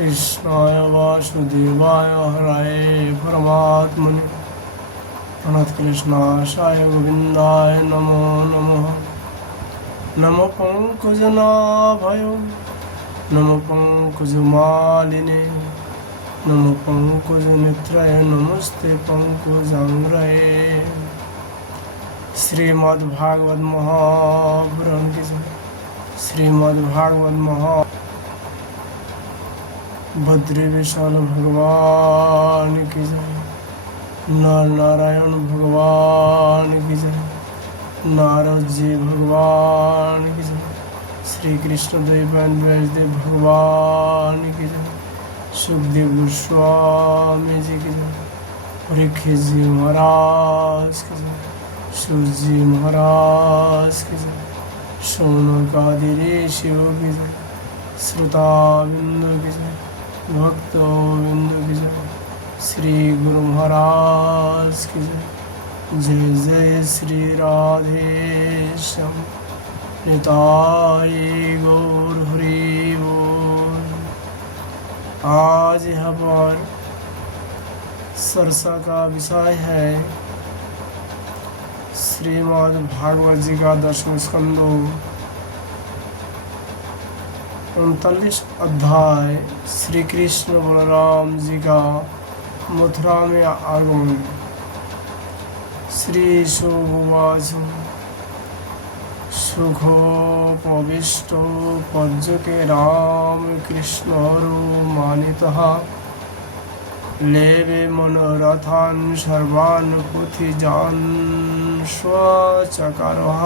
कृष्णाय वासुदेवाय हराय परमात्मने प्रणतक्लेशनाशाय गोविन्दाय नमो नमः। नमो पंकजनाभय नमो पंकजमालिने नमो पंकजनेत्राय नमस्ते पंकजांग्रये। श्रीमद्भागवत महापुराण की जय। श्रीमद्भागवत महा बद्री विशाल भगवान की जय। नर नारायण भगवान की जय। नारद जी भगवान की जय। श्री कृष्ण द्वैपायन व्यासदेव भगवान की जय। सुखदेव गोस्वामी जी की जय। परीक्षित जी महाराज की जय। सूत जी महाराज की जय। शौनक आदि ऋषियों की जय। श्रोता बिंदु की जय। भक्तों बिंदु की जय। श्री गुरु महाराज की जय। जय जय श्री राधे श्याम निताय गौर हरि बोल। आज यहाँ पर सरसा का विषय है श्रीमद् भागवत जी का 10वां स्कंदो 39 अध्याय श्री कृष्ण बलराम जी का मथुरा में आगमन। श्री शुभवाच सुखोपविष्टो पज्जके राम कृष्ण मानितः लेवे मनोरथान् सर्वान् पुथिजान् स्वचकारः।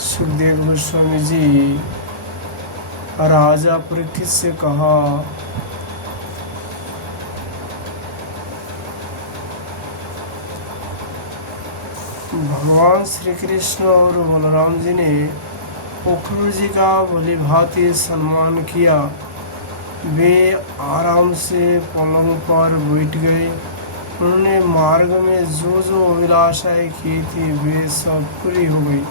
सुखदेव गोस्वामी जी राजा परीक्षित से कहा, भगवान श्री कृष्ण और बलराम जी ने उक्रूर जी का भली भांति सम्मान किया। वे आराम से पलंग पर बैठ गए। उन्होंने मार्ग में जो जो अभिलाषाएं की थी वे सब पूरी हो गई।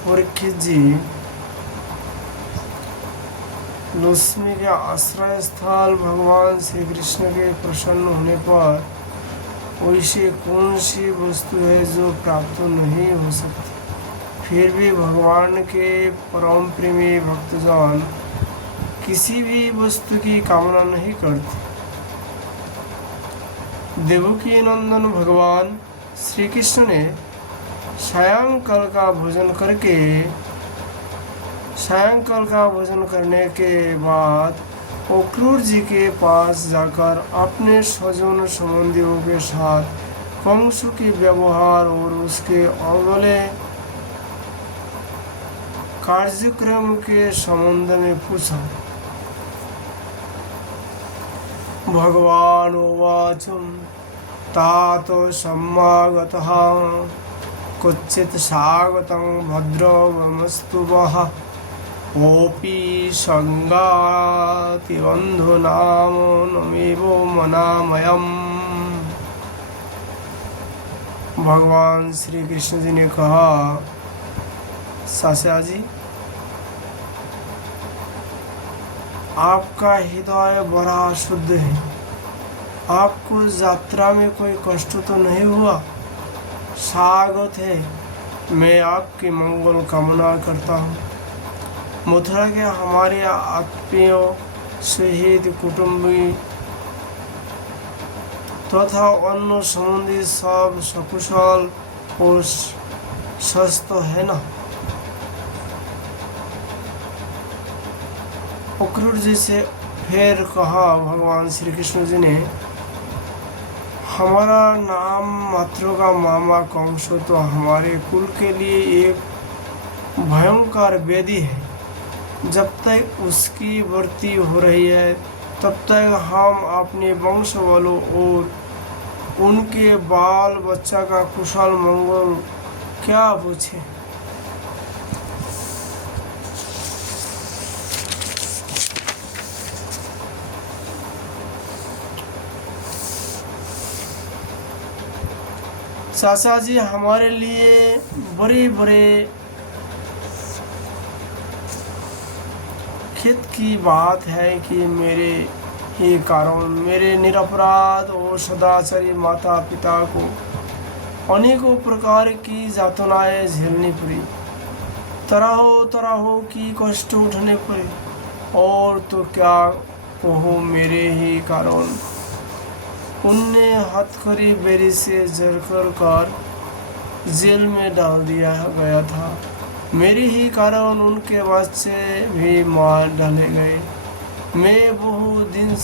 परीक्षित जी लक्ष्मी के आश्रय स्थल भगवान श्री कृष्ण के प्रसन्न होने पर वैसे कौन सी वस्तु है जो प्राप्त नहीं हो सकती। फिर भी भगवान के परम प्रेमी भक्तजन किसी भी वस्तु की कामना नहीं करते। देवकी नंदन भगवान श्री कृष्ण ने सायंकाल का भोजन करने के बाद उक्रूर जी के पास जाकर अपने स्वजन संबंधियों के साथ कंसु के व्यवहार और उसके अगले कार्यक्रम के संबंध में पूछा। भगवान उवाच तातो समागतः क्वचित् स्वागतं भद्रवमस्तु वः ओपि संगाति बन्धुनाम नमेव मनामयम्। भगवान श्री कृष्ण जी ने कहा, सास्या जी, आपका हृदय बड़ा शुद्ध है। आपको यात्रा में कोई कष्ट तो नहीं हुआ? स्वागत है। मैं आपकी मंगल कामना करता हूँ। मथुरा के हमारे आत्मीयों शहीद कुटुंबी तथा अन्य संबंधी सब सकुशल और स्वस्थ है ना? उक्रूर जी से फिर कहा भगवान श्री कृष्ण जी ने, हमारा नाम मात्र का मामा कंस तो हमारे कुल के लिए एक भयंकर व्याधि है। जब तक उसकी वृद्धि हो रही है तब तक हम अपने वंश वालों और उनके बाल बच्चा का कुशल मंगल क्या पूछें। चाचा जी हमारे लिए बड़े बड़े खेद की बात है कि मेरे ही कारण मेरे निरपराध और सदाचारी माता पिता को अनेकों प्रकार की यातनाएं झेलनी पड़ी, तरह तरह की कष्ट उठने पड़े। और तो क्या कहूँ, मेरे ही कारण उनने हथकड़ी बेरी से जकड़ जेल में डाल दिया गया था। मेरे ही कारण उनके बच्चे भी मार डाले गए। मैं बहुत दिन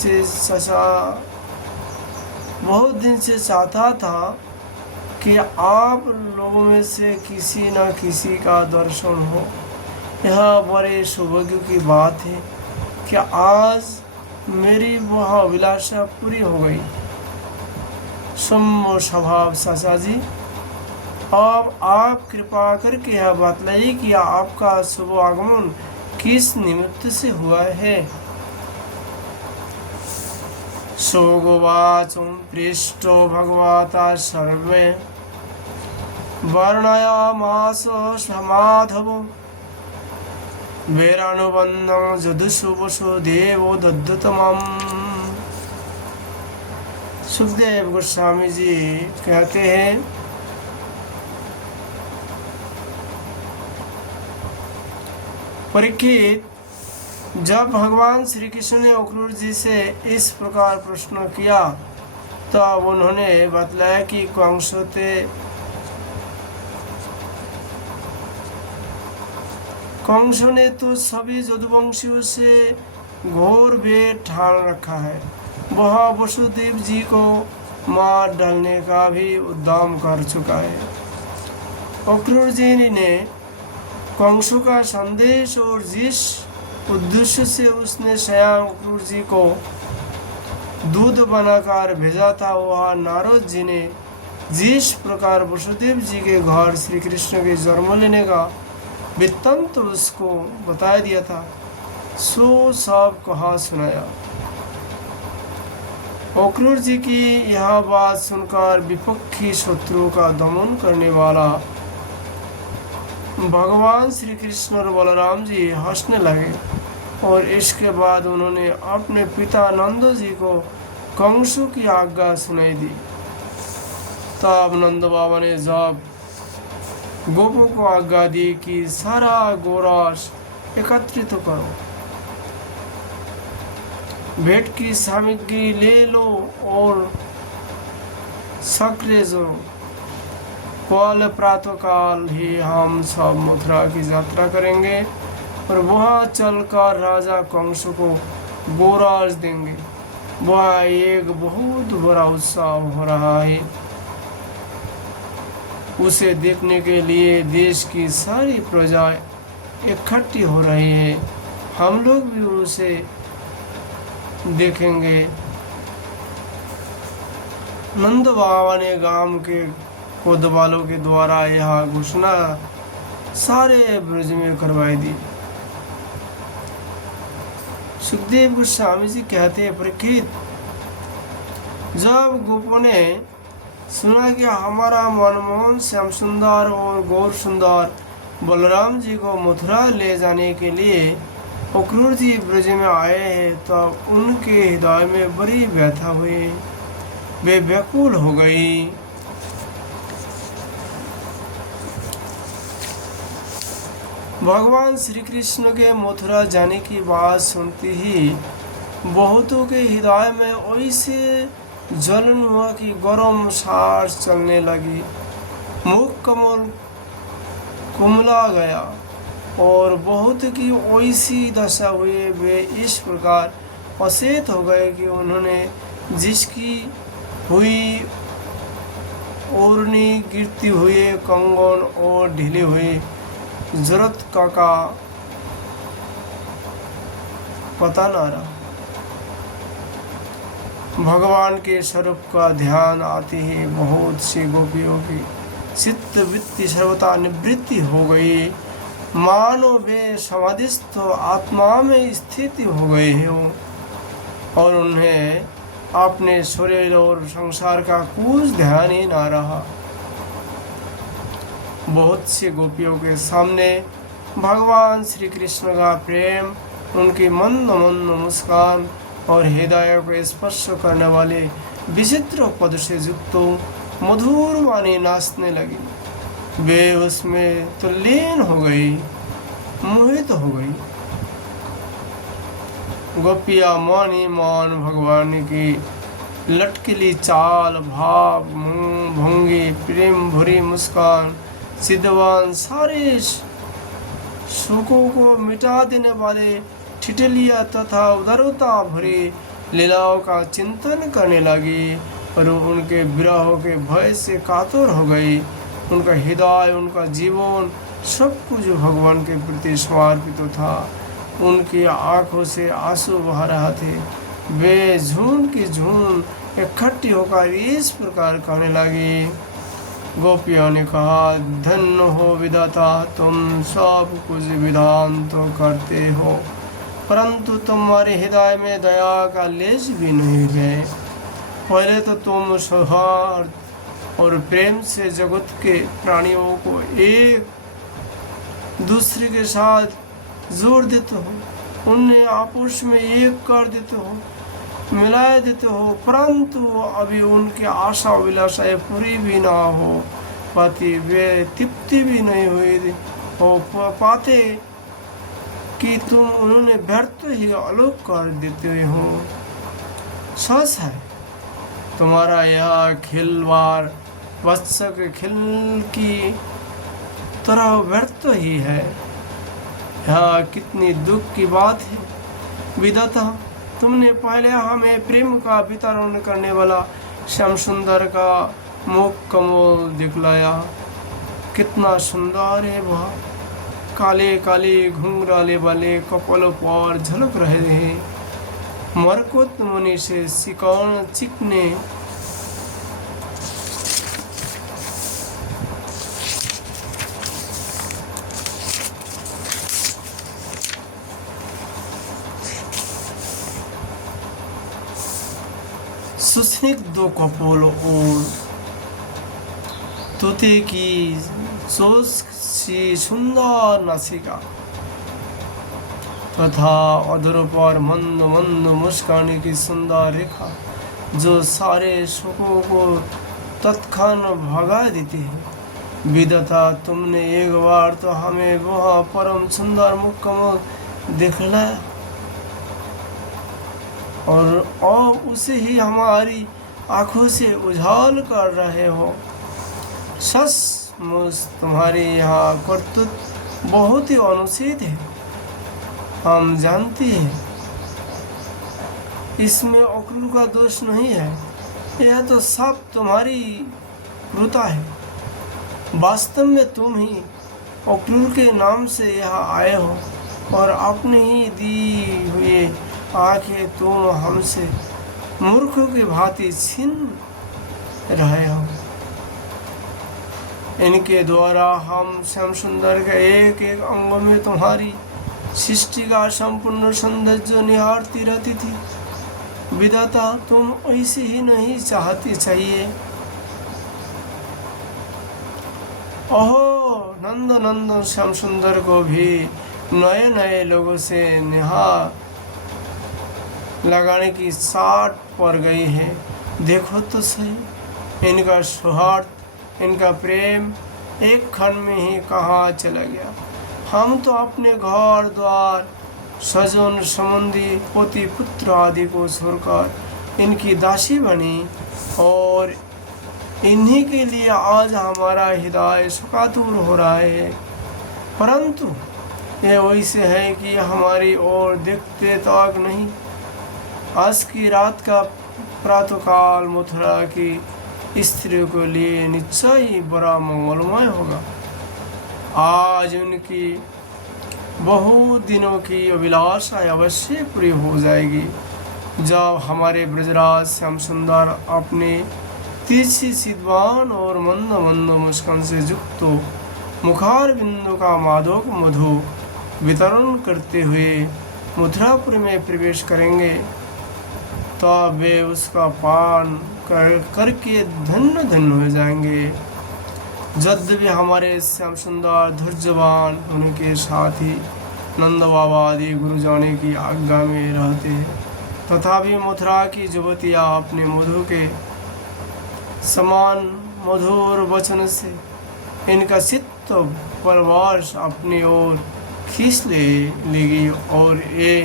से चाहता था कि आप लोगों में से किसी न किसी का दर्शन हो। यह बड़े सौभाग्य की बात है कि आज मेरी वह अभिलाषा पूरी हो गई। सौम्य स्वभाव चाचा जी, अब आप कृपा करके यह बतलाइए कि आपका शुभ आगमन किस निमित्त से हुआ है। सोगोवाचं पृष्ठो भगवता सर्वे वर्णयामास समाधवो वैरानुबन्धं जदुषुवसो देवो दद्दतमम्। सुखदेव गोस्वामी जी कहते हैं, परीक्षित, जब भगवान श्री कृष्ण ने अक्रूर जी से इस प्रकार प्रश्न किया तब उन्होंने बतलाया कि कंसों ने तो सभी यदुवंशियों से घोर भेद ठान रखा है। वह वसुदेव जी को मार डालने का भी उद्यम कर चुका है। अक्रूर जी ने कंसों का संदेश और जिस उद्देश्य से उसने स्वयं अक्रूर जी को दूध बनाकर भेजा था, वह नारद जी ने जिस प्रकार वसुदेव जी के घर श्री कृष्ण के जन्म लेने का वृत्तांत उसको बता दिया था, सो सब कहा सुनाया। अक्रूर जी की यह बात सुनकर विपक्षी शत्रुओं का दमन करने वाला भगवान श्री कृष्ण और बलराम जी हंसने लगे और इसके बाद उन्होंने अपने पिता नंद जी को कंसों की आज्ञा सुनाई दी। तब नंद बाबा ने जब गोपों को आज्ञा दी कि सारा गोरस एकत्रित करो, भेंट की सामग्री ले लो और सक्रिय करो। कल प्रातःकाल ही हम सब मथुरा की यात्रा करेंगे और वहाँ चलकर राजा कंस को गोरस देंगे। वह एक बहुत बड़ा उत्सव हो रहा है। उसे देखने के लिए देश की सारी प्रजा इकट्ठी हो रही है। हम लोग भी उसे देखेंगे। नंद बाबा ने गांव के कोतवालों के द्वारा यह घोषणा सारे ब्रज में करवाई दी। सुखदेव गोस्वामी जी कहते हैं, परीक्षित, जब गोपों ने सुना कि हमारा मनमोहन श्याम सुंदर और गौर सुंदर बलराम जी को मथुरा ले जाने के लिए अक्रूर जी ब्रज में आए हैं, तो उनके हृदय में बड़ी व्यथा हुई। वे व्याकुल हो गई। भगवान श्री कृष्ण के मथुरा जाने की बात सुनते ही बहुतों के हृदय में ऐसे जलन हुआ कि गर्म सांस चलने लगी। मुख कमल कुमला गया और बहुत की ऐसी दशा हुई। वे इस प्रकार अचेत हो गए कि उन्होंने जिसकी हुई ओढ़नी, गिरती हुई कंगन और ढीली हुई जरूरत का पता न रहा। भगवान के स्वरूप का ध्यान आते ही बहुत सी गोपियों की चित्त वृत्ति सर्वथा निवृत्ति हो गई। मानो वे समाधिस्थ आत्मा में स्थित हो गए हो और उन्हें अपने शरीर और संसार का कुछ ध्यान ही ना रहा। बहुत सी गोपियों के सामने भगवान श्री कृष्ण का प्रेम उनकी मंद मंद मुस्कान और हृदय को स्पर्श करने वाले विचित्र पद से युक्त मधुर वाणी नाचने लगी। वे उसमें तल्लीन हो गई, मोहित हो गई। गोपिया मानी मान भगवान की लटकीली चाल, भाव, भंगी, प्रेम भरी मुस्कान, सिद्धवान सारे शोकों को मिटा देने वाले ठिठलिया तथा उदारता भरी लीलाओं का चिंतन करने लगी और उनके विरह के भय से कातर हो गई। उनका हृदय, उनका जीवन सब कुछ भगवान के प्रति समर्पित था। उनकी आंखों से आंसू बह रहा थे। वे झूम की झूम इकट्ठी होकर इस प्रकार कहने लगी। गोपियों ने कहा, धन्य हो विधाता, तुम सब कुछ विधान तो करते हो, परंतु तुम्हारे हृदय में दया का लेश भी नहीं है। पहले तो तुम सौहार्द और प्रेम से जगत के प्राणियों को एक दूसरे के साथ जोड़ देते हो, उन्हें आपस में एक कर देते हो, मिला देते हो, परंतु अभी उनकी आशा अभिलाषाएं पूरी भी ना हो पाती, वे तृप्ति भी नहीं हुई हो पाते कि तुम उन्होंने व्यर्थ ही अलग कर देते हो। सच है, तुम्हारा यह खिलवाड़ वत्स के खिल की तरह व्यर्थ ही है। यह कितनी दुख की बात है विधाता, तुमने पहले हमें प्रेम का वितरण करने वाला श्याम सुंदर का मुख कमल दिखलाया। कितना सुंदर है वह, काले काले घुंघराले वाले कपल पर झलक रहे हैं। मरकुत मुनि से सिकौन चिकने सुस्निग्ध कपोल और तोते की सोच सी सुंदर नासिका तथा अधरों पर मंद मंद मुस्कान की सुंदर रेखा जो सारे सुखों को तत्क्षण भगा देती है। विधाता, तुमने एक बार तो हमें वह परम सुंदर मुख कमल दिखलाया और उसे ही हमारी आंखों से उजाल कर रहे हो। सचमुच तुम्हारे यहाँ कर्तव्य बहुत ही अनुचित है, हम जानते हैं। इसमें अक्रूर का दोष नहीं है, यह तो सब तुम्हारी क्रूरता है। वास्तव में तुम ही अक्रूर के नाम से यहाँ आए हो और अपनी ही दी हुई आंखें तुम हमसे मूर्खों की भांति छीन रहे हो। इनके द्वारा हम श्याम सुंदर के एक एक अंग में तुम्हारी सृष्टि का संपूर्ण सौंदर्य निहारती रहती थी। विधाता, तुम ऐसे ही नहीं चाहती चाहिए। ओहो, नंद नंदन श्याम सुंदर को भी नए नए लोगों से निहार लगाने की साठ पड़ गई है। देखो तो सही, इनका सौहार्द, इनका प्रेम एक क्षण में ही कहाँ चला गया। हम तो अपने घर द्वार, स्वजन संबंधी, पोती पुत्र आदि को छोड़कर इनकी दासी बनी और इन्हीं के लिए आज हमारा हृदय शोकातुर हो रहा है। परंतु यह वैसे है कि हमारी ओर देखते तक नहीं। आज की रात का प्रातःकाल मथुरा की स्त्रियों के लिए निश्चय ही बड़ा मंगलमय होगा। आज उनकी बहुत दिनों की अभिलाषा अवश्य पूरी हो जाएगी, जब हमारे ब्रजराज श्याम सुंदर अपने तिरछी सिद्धवान और मंद मंद मुस्कान से युक्त मुखार बिंदु का मादक मधु वितरण करते हुए मथुरापुर में प्रवेश करेंगे। तब वे उसका पान करके धन्य धन्य हो जाएंगे। यद्यपि हमारे श्याम सुंदर धैर्यवान होने के साथ ही नंद बाबा आदि गुरुजनों की आज्ञा में रहते हैं, तथापि मथुरा की युवतियाँ अपने मधु के समान मधुर वचन से इनका चित्त परवश अपनी ओर खींच लेगी और ये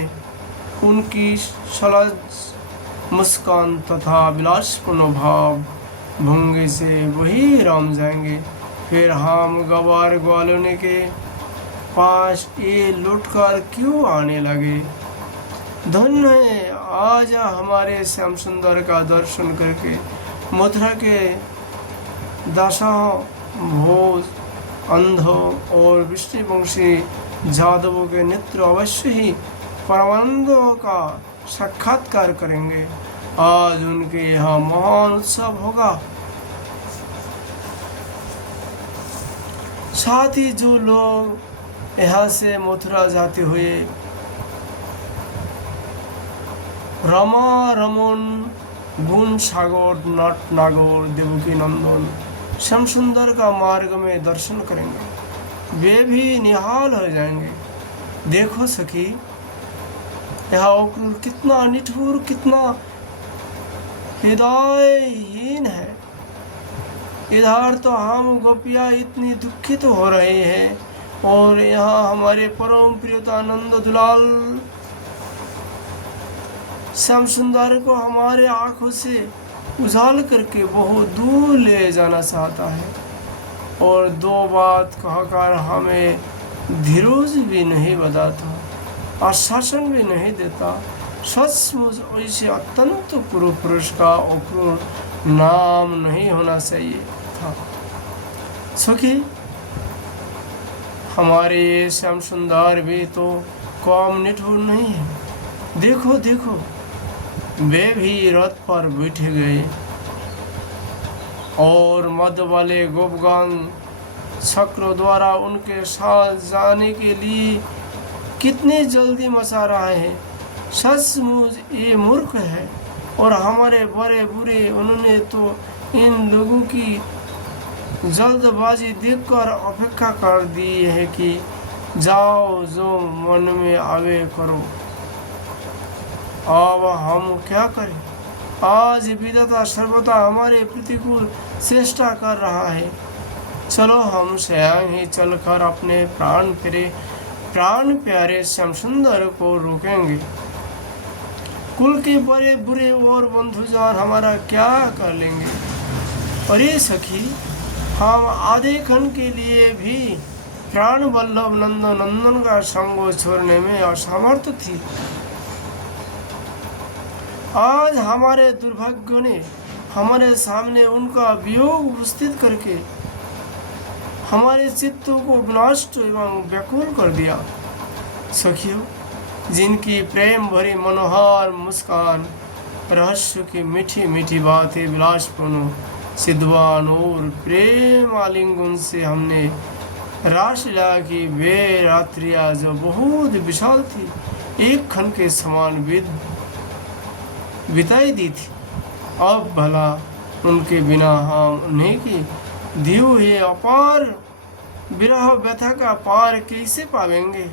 उनकी सलज मुस्कान तथा विलासपूर्ण भाव भंगी से वही राम जाएंगे। फिर हम गवार ग्वालों के पास ये लौटकर क्यों आने लगे? धन्य है आज हमारे श्याम सुंदर का दर्शन करके मथुरा के दशों भोज अंधों और विष्णुवंशी जादवों के नेत्र अवश्य ही परमानंदों का साक्षात्कार करेंगे। आज उनके यहाँ महान उत्सव होगा। साथ ही जो लोग यहाँ से मथुरा जाते हुए रमा रमन गुण सागर नट नागौर देवकी नंदन श्याम सुंदर का मार्ग में दर्शन करेंगे, वे भी निहाल हो जाएंगे। देखो सखी, यह अक्रूर कितना निठुर, कितना हृदयहीन है। इधर तो हम गोपियाँ इतनी दुखित हो रहे हैं और यहाँ हमारे परम प्रियता नंद दुलाल श्याम सुंदर को हमारे आंखों से उजाल करके बहुत दूर ले जाना चाहता है और दो बात कहकर हमें धीरज भी नहीं बताता, आश्वासन भी नहीं देता। सचमुच ऐसे अत्यंत पूर्व पुरुष का अक्रूर नाम नहीं होना चाहिए था। सखी, हमारे ये श्याम सुंदर भी तो कम निठुर नहीं है। देखो देखो, वे भी रथ पर बैठ गए और मद वाले गोपगण शक्रों द्वारा उनके साथ जाने के लिए कितनी जल्दी मचा रहे हैं। सचमुच ये मूर्ख है और हमारे बड़े बुरे उन्होंने तो इन लोगों की जल्दबाजी देखकर अपेक्षा कर दी है कि जाओ जो मन में आवे करो। अब हम क्या करें? आज विधाता सर्वथा हमारे प्रतिकूल चेष्टा कर रहा है। चलो हम स्वयं ही चलकर अपने प्राण प्यारे श्याम सुंदर को रोकेंगे। कुल के बड़े बुरे और बंधुजान हमारा क्या कर लेंगे? अरे सखी, हम आधे क्षण के लिए भी प्राण वल्लभ नंदन का संग छोड़ने में असमर्थ थी। आज हमारे दुर्भाग्य ने हमारे सामने उनका वियोग उपस्थित करके हमारे चित्तों को विनष्ट एवं व्याकुल कर दिया। सखियों, जिनकी प्रेम भरी मनोहर मुस्कान, रहस्य की मीठी मीठी बातें, विलासपूर्ण सिद्धवान और प्रेम आलिंगन से हमने रासलीला की वे रात्रियां जो बहुत विशाल थी, एक क्षण के समान बिताई दी थी। अब भला उनके बिना हम उन्हें की दी हुई अपार विरह व्यथा का पार कैसे पावेंगे?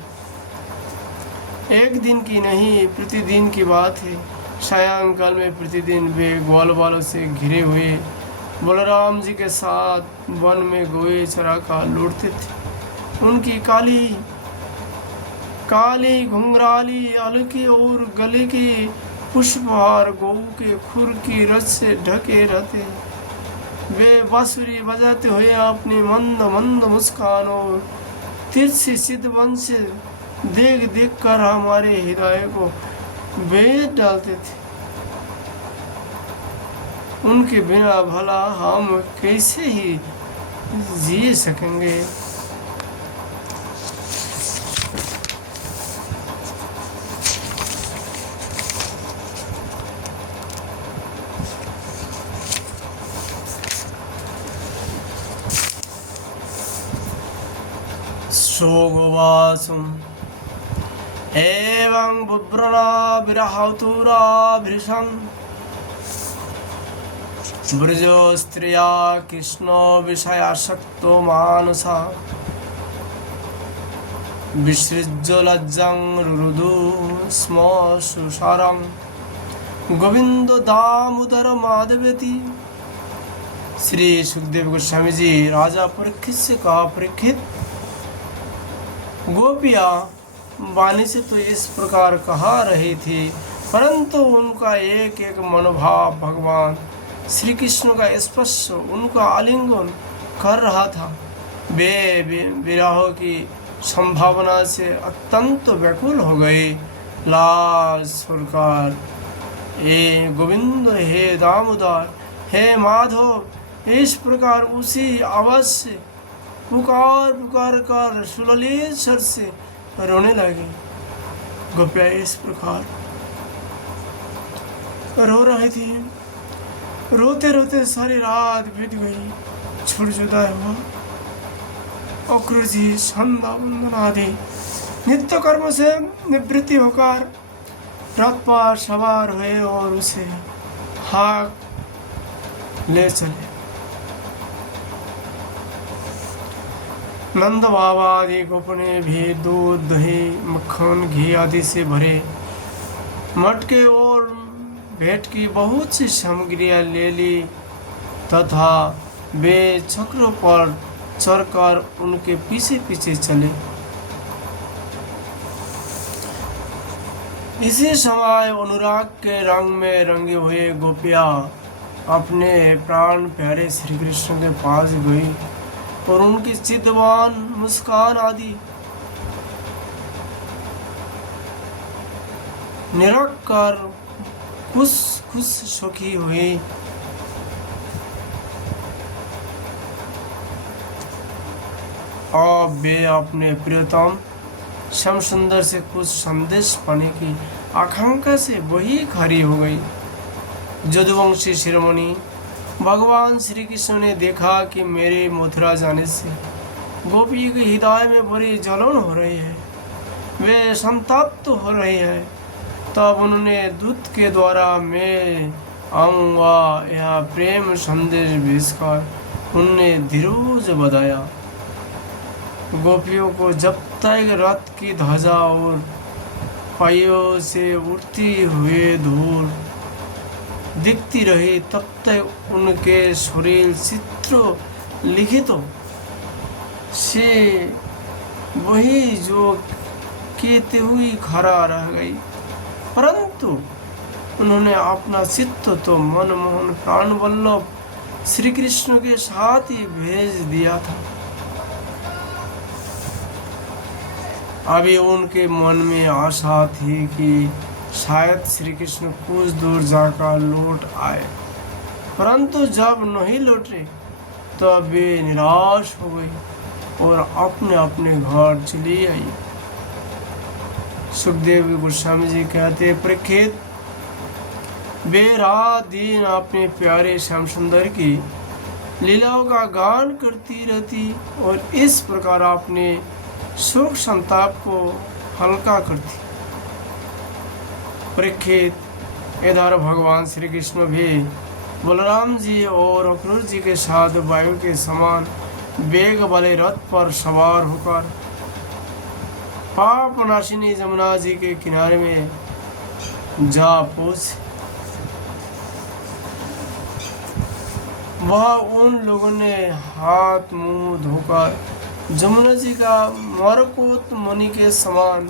एक दिन की नहीं, प्रतिदिन की बात है। सायंकाल में प्रतिदिन वे ग्वाल वालों से घिरे हुए बलराम जी के साथ वन में गोए चराकर लौटते थे। उनकी काली घुंघराली अलकी और गले की पुष्पहार गऊ के खुर की रस से ढके रहते। वे बांसुरी बजाते हुए अपनी मंद मंद मुस्कान और तिरछी चितवन से देख कर हमारे हृदय को बेच डालते थे। उनके बिना भला हम कैसे ही जी सकेंगे? सोगवासुम एवं बुब्रना विरहातुरा भृशं ब्रजो स्त्रिया कृष्णो विषयासक्तो मानसा विसृज्य लज्जं रुरुदु स्म सुसारं गोविंद दामोदर माधवेति। श्री सुखदेव गोस्वामी जी राजा परीक्षित से कहा, परीक्षित, गोपियाँ वाणी से तो इस प्रकार कहा रही थी, परंतु उनका एक एक मनोभाव भगवान श्री कृष्ण का स्पर्श, उनका आलिंगन कर रहा था। वे विरह की संभावना से अत्यंत व्याकुल हो गए। लाज सुरकार, हे गोविंद, हे दामोदर, हे माधव, इस प्रकार उसी आवाज से पुकार पुकार कर सुललित स्वर से रोने लगे। गोपियाँ इस प्रकार रो रहे थे। रोते रोते सारी रात बीत गई। छुट जुदा हुआ। अक्रूर जी संध्या वंदन आदि नित्य कर्म से निवृत्ति होकर रथ पर सवार हुए और उसे हाक ले चले। नंद बाबा आदि गोपने भी दूध, दही, मक्खन, घी आदि से भरे मटके और भेंट की बहुत सी सामग्रियां ले ली तथा वे चक्रों पर चढ़कर उनके पीछे पीछे चले। इसी समय अनुराग के रंग में रंगे हुए गोपियाँ अपने प्राण प्यारे श्री कृष्ण के पास गई और उनकी चिद्वान मुस्कान आदि निरख कर खुश खुश सुखी हुई। अब वे अपने प्रियतम श्याम सुंदर से कुछ संदेश पाने की आकांक्षा से वही खड़ी हो गई। यदुवंशी शिरोमणि भगवान श्री कृष्ण ने देखा कि मेरे मथुरा जाने से गोपी के हृदय में बड़ी जलन हो रही है, वे संतप्त हो रही है। तब उन्होंने दूत के द्वारा मैं आऊँगा यह प्रेम संदेश भेजकर उनने धीरोज बताया। गोपियों को जब तक रथ की ध्वजा और पहियों से उड़ती हुई धूल दिखती रही, तब तक उनके सुरील चित्र लिखितों से वही जो कहती हुई खड़ा रह गई, परंतु उन्होंने अपना चित्त तो मनमोहन प्राण वल्लभ श्री कृष्ण के साथ ही भेज दिया था। अभी उनके मन में आशा थी कि शायद श्री कृष्ण कुछ दूर जाकर लौट आए, परंतु जब नहीं लौटे तब वे निराश हो गई और अपने अपने घर चली आई। सुखदेव गोस्वामी जी कहते, परीक्षित, वे रात दिन अपने प्यारे श्याम सुंदर की लीलाओं का गान करती रहती और इस प्रकार अपने सुख संताप को हल्का करती। परीक्षित, इधर भगवान श्री कृष्ण भी बलराम जी और अक्रूर जी के साथ वायु के समान वेग वाले रथ पर सवार होकर पाप नाशिनी जमुना जी के किनारे में जा पहुंचे। वह उन लोगों ने हाथ मुंह धोकर जमुना जी का मरकोत मणि के समान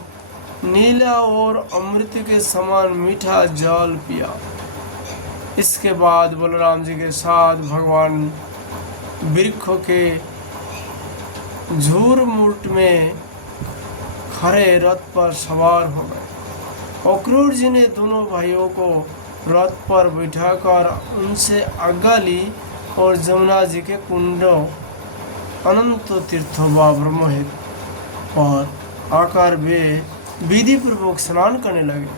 नीला और अमृत के समान मीठा जल पिया। इसके बाद बलराम जी के साथ भगवान वृक्षों के झूर-मुट में खड़े रथ पर सवार हो गए। अक्रूर जी ने दोनों भाइयों को रथ पर बैठाकर उनसे आज्ञा ली और जमुना जी के कुंडों अनंत तीर्थों व ब्रह्महित पर आकर वे विधि पूर्वक स्नान करने लगे।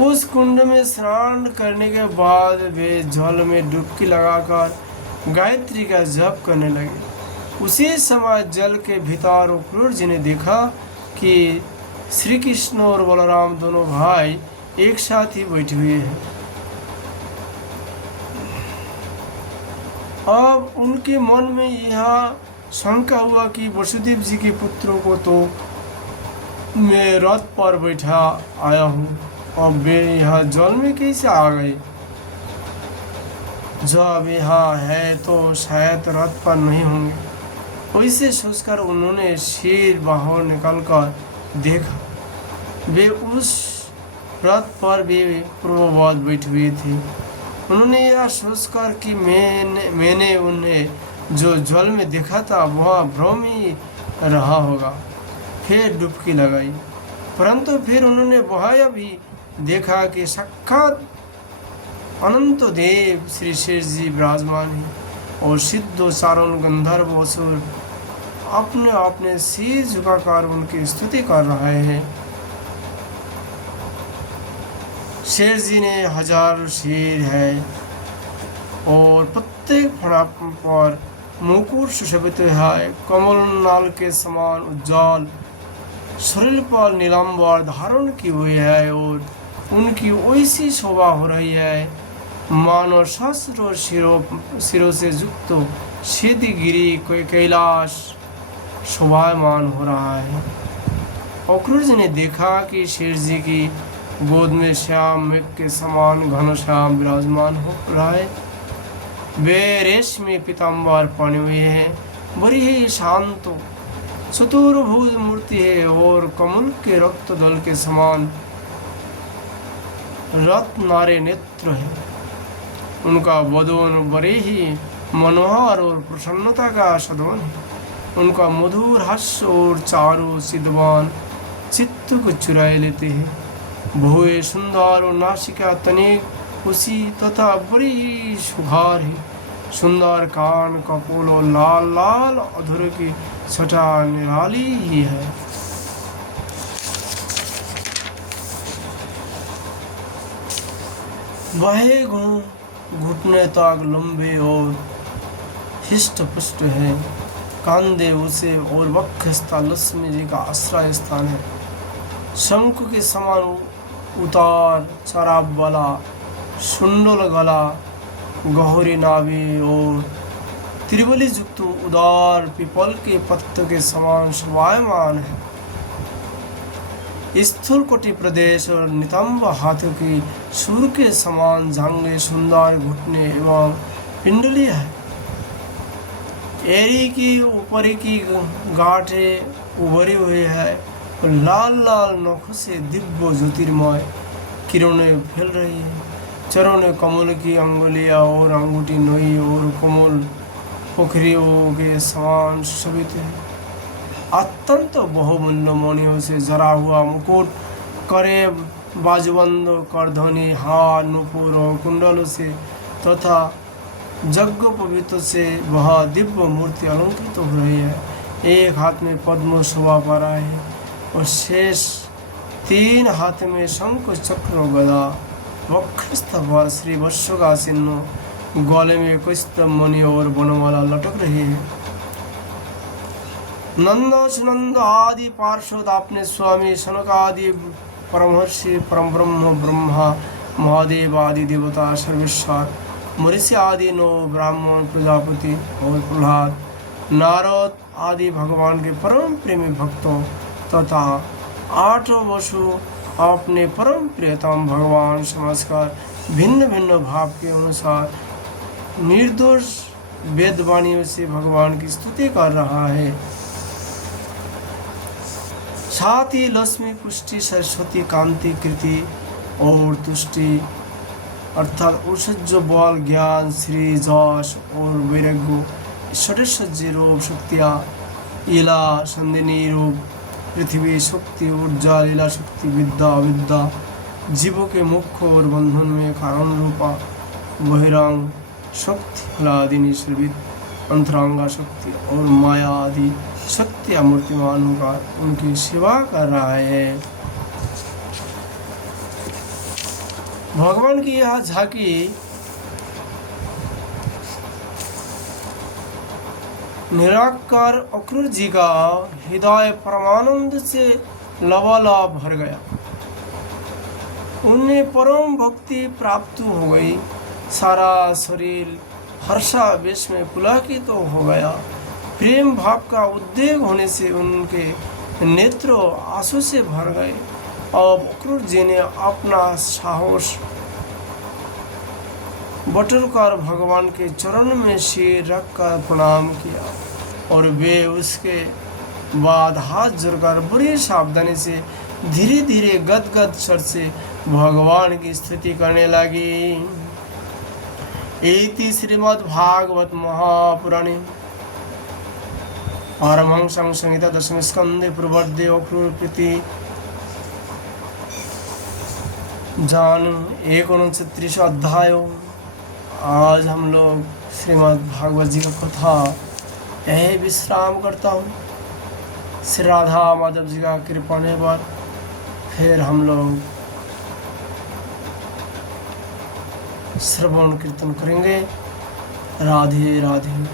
उस कुंड में स्नान करने के बाद वे जल में डुबकी लगाकर गायत्री का जप करने लगे। उसी समय जल के भीतर अक्रूर जी ने देखा कि श्री कृष्ण और बलराम दोनों भाई एक साथ ही बैठे हुए हैं। अब उनके मन में यह शंका हुआ कि वसुदेव जी के पुत्रों को तो मैं रथ पर बैठा आया हूँ, अब वे यहाँ जल में कैसे आ गए। जब यहाँ है तो शायद रथ पर नहीं होंगे। वैसे सोचकर उन्होंने सिर बाहर निकालकर देखा, वे उस रथ पर भी पूर्ववत बैठे हुए थे। उन्होंने यह सोचकर कि मैंने उन्हें जो जल में देखा था वह भ्रम ही रहा होगा, फिर डुबकी लगाई। परंतु फिर उन्होंने वह भी देखा कि साक्षात अनंत देव श्री शेष जी विराजमान हैं और सिद्धो चारण गंधर्व असुर अपने अपने सिर झुकाकर उनकी स्तुति कर रहे हैं। शेर जी ने हजार शेर है और प्रत्येक फणा पर मुकुट सुशोभित है, कमल नाल के समान उज्ज्वल शरीर पर नीलांबर धारण की हुई है और उनकी वैसी शोभा हो रही है मानो सहस्रों सिरों से युक्त सीधी गिरी कोई कैलाश शोभायमान हो रहा है। अक्रूर जी ने देखा कि शेर जी की गोद में श्याम मेघ के समान घनश्याम विराजमान हो रहा है। वे रेशमी पीताम्बर पहने हुए हैं, बड़ी ही शांत चतुर्भुज मूर्ति है और कमल के रक्त दल के समान रत्नारे नेत्र है। उनका वदन बड़े ही मनोहर और प्रसन्नता का सदन है। उनका मधुर हास्य और चारों सिद्धवान चित्त को चुराए लेते हैं। भुए सुंदर और नासिका तनिक उसी तथा बड़ी ही सुघार है। सुंदर कान कपोल और लाल लाल अधूर की छटा निराली ही है। वह गुण घुटने तक लंबे और हिष्ट पुष्ट है। कांधे उसे और वक्षस्थल लक्ष्मी जी का आश्रय स्थान है। शंख के समान उतार चराब वाला सुंडल गला, गहरी नाभि और त्रिबली युक्त उदार पीपल के पत्ते के समान शोभायमान है। स्थूल कोटि प्रदेश और नितंब हाथों की सूर्य के समान जांघें, सुंदर घुटने एवं पिंडली है। एरी की ऊपरी की गांठें उभरी हुई है और लाल लाल नखों से दिव्य ज्योतिर्मय किरणें फैल रही है। चरों ने कमल की अंगुलियां और अंगूठी नोई और कोमल पोखरियों के समान सुशोभित है। अत्यंत बहुमूल्य मणियों से जरा हुआ मुकुट, करे बाजूबंद करधनी, हार, नुपुर और कुंडलों से तथा यज्ञ पवित्र से वह दिव्य मूर्ति अलंकृत हो रही है। एक हाथ में पद्म शोभा पा रहा है और शेष तीन हाथ में शंख चक्र गदा, वक्षस्थ श्री वत्स का चिन्ह, गले में कुछ मणि और बनमाला लटक रही है। नंद सुनंद आदि पार्षद अपने स्वामी सनक आदि परमहर्षि परम ब्रह्म ब्रह्मा महादेव आदि देवता सर्वेश्वर मरीषि आदि नौ ब्राह्मण प्रजापति और प्रहलाद नारद आदि भगवान के परम प्रेमी भक्तों तथा आठों वसु अपने परम प्रियतम भगवान समझकर भिन्न भिन्न भाव के अनुसार निर्दोष वेदवाणियों से भगवान की स्तुति कर रहा है। साथ ही लक्ष्मी, पुष्टि, सरस्वती, कांति, कृति और तुष्टि अर्थात औषध्य बल, ज्ञान, श्री, जश और वैराग्य, षड्सज्जी रूप शक्तियाँ, इला संदिनी रूप पृथ्वी शक्ति, ऊर्जा, लीला शक्ति, विद्या विद्या, जीवों के मुख्य और बंधन में कारण रूपा बहिरंग शक्ति, फलादिनी सर्वित, अंतरंगा शक्ति और माया आदि शक्तियाँ मूर्तिमान होकर उनकी सेवा कर रहा है। भगवान की यह झांकी निराकार अक्रूर जी का हृदय परमानंद से लबालब भर गया। उन्हें परम भक्ति प्राप्त हो गई। सारा शरीर हर्षावेश में पुलकित हो गया। प्रेम भाव का उद्वेग होने से उनके नेत्र आंसू से भर गए। अब अक्रूर जी ने अपना साहस बटोरकर भगवान के चरण में सिर रखकर प्रणाम किया और वे उसके बाद हाथ जोड़कर बड़ी सावधानी से धीरे धीरे गदगद स्वर से भगवान की स्तुति करने लगी। इति श्रीमद्भागवत महापुराणे पारमहंसं संहिता दशम स्कंदे पूर्वोर्धे अक्रूर प्रीति जान 39 अध्याय। आज हम लोग श्रीमद् भागवत जी का कथा यही विश्राम करता हूँ। श्री राधा माधव जी का कृपा ने पर फिर हम लोग श्रवण कीर्तन करेंगे। राधे राधे।